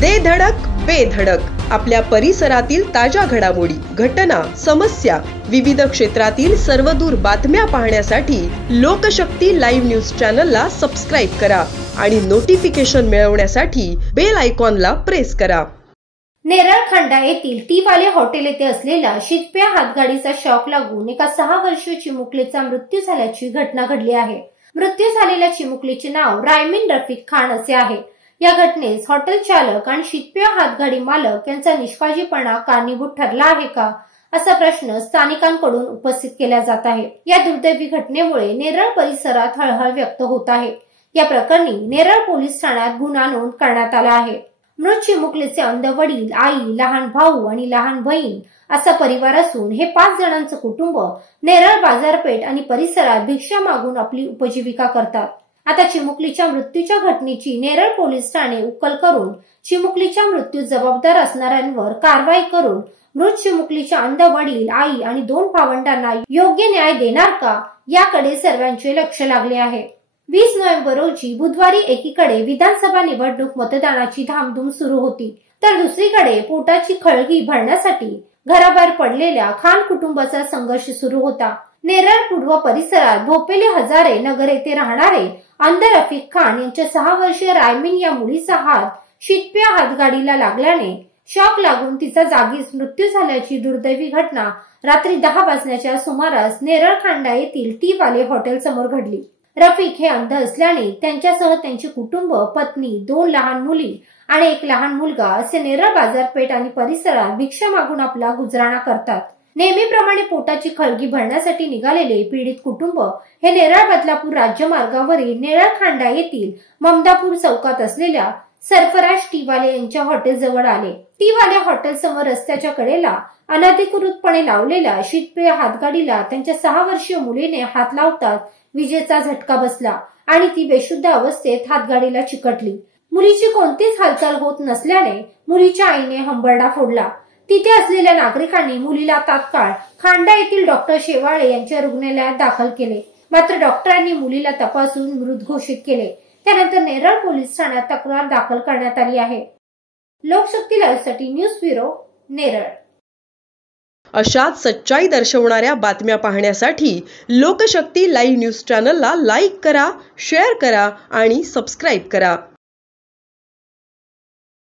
दे धडक बेधडक आपल्या परिसरातील ताज्या घडामोडी, घटना, समस्या, विविध क्षेत्रातील सर्वदूर बातम्या पाहण्यासाठी लोकशक्ती लाईव्ह न्यूज चॅनलला सबस्क्राईब करा आणि नोटिफिकेशन मिळवण्यासाठी बेल आयकॉनला प्रेस करा। नेरळ खंडा येथील टीवाले हॉटेल येथे असलेल्या शीतपेय हातगाडीचा शॉक लागून एका 6 वर्षीय चिमुकलीचा मृत्यू झाल्याची घटना घडली आहे। मृत्यू झालेल्या चिमुकलीचे नाव रायमीन रफिक खान असे आहे। या घटनेस हॉटेल चालक आणि शीतपेय हातगाडी मालक यांचा निष्काळजीपणा कारणीभूत ठरला आहे का, असा प्रश्न स्थानिकांकडून उपस्थित केला जात आहे। या दुर्दैवी घटनेमुळे नेरळ परिसरात हळहळ व्यक्त होत आहे। या प्रकरणी नेरळ पोलीस ठाण्यात गुन्हा नोंद करण्यात आला आहे। मृत चिमुकलीचे अंध वडील, आई, लहान भाऊ आणि लहान बहीण असा परिवार असून हे 5 जणांचं कुटुंब नेरळ बाजारपेठ आणि परिसरात भिक्षा मागून आपली उपजीविका करतात। आता चिमुकलीच्या मृत्यूच्या घटनेची नेरळ पोलीस ठाणे उकल करून चिमुकलीच्या मृत्यूस जबाबदार असणाऱ्यांवर कारवाई करून मृत चिमुकलीच्या अंध वडील, आई आणि 2 भावंडांना योग्य न्याय देणार का, याकडे सर्वांचे लक्ष लागले आहे। 20 नोव्हेंबर रोजी बुधवारी एकीकडे विधानसभा निवडणूक मतदानाची धामधूम सुरू होती, तर दुसरीकडे पोटाची खळगी भरण्यासाठी घराबाहेर पडलेल्या खान कुटुंबाचा संघर्ष सुरू होता। नेरळ पूर्व परिसरात भोपेली हजारे नगर येथे राहणारे अंध रफिक खान यांच्या 6 वर्षीय रायमीन या मुलीचा हात शीतपेय हातगाडीला लागल्याने शॉक लागून तिचा जागीच मृत्यू झाल्याची दुर्दैवी घटना रात्री 10 वाजण्याच्या सुमारास नेरळ खंडा येथील टीवाले हॉटेल समोर घडली। रफिक हे अंध असल्याने त्यांच्यासह त्यांचे कुटुंब, पत्नी, 2 लहान मुली आणि 1 लहान मुलगा असे नेरळ बाजारपेठ आणि परिसरात भिक्षा मागून आपला गुजराणा करतात। नेहमीप्रमाणे पोटाची खळगी भरण्यासाठी निघालेले पीडित कुटुंब हे नेरळ बदलापूर राज्यमार्गावरील नेरळ खंडा येथील ममदापूर चौकात असलेल्या सरफराज टीवाले यांच्या हॉटेल जवळ आले। टीवाले हॉटेल समोर रस्त्याच्या कडेला अनधिकृतपणे लावलेल्या शीतपेय हातगाडीला त्यांच्या 6 वर्षीय मुलीने हात लावतात विजेचा झटका बसला आणि ती बेशुद्ध अवस्थेत हातगाडीला चिकटली। मुलीची कोणतीच हालचाल होत नसल्याने मुलीच्या आईने हंबरडा फोडला। तिथे असलेल्या नागरिकांनी मुलीला तात्काळ खांडा येथील डॉक्टर शेवाळे यांच्या रुग्णालयात दाखल केले, मात्र डॉक्टरांनी मुलीला तपासून मृत घोषित केले। त्यानंतर नेरळ पोलीस ठाण्यात तक्रार दाखल करण्यात आली आहे। लोकशक्ती लाईव्हसाठी न्यूज ब्युरो, नेरळ। अशाच सच्चाई दर्शवणाऱ्या बातम्या पाहण्यासाठी लोकशक्ती लाईव्ह न्यूज चॅनलला लाईक करा, शेअर करा आणि सबस्क्राईब करा।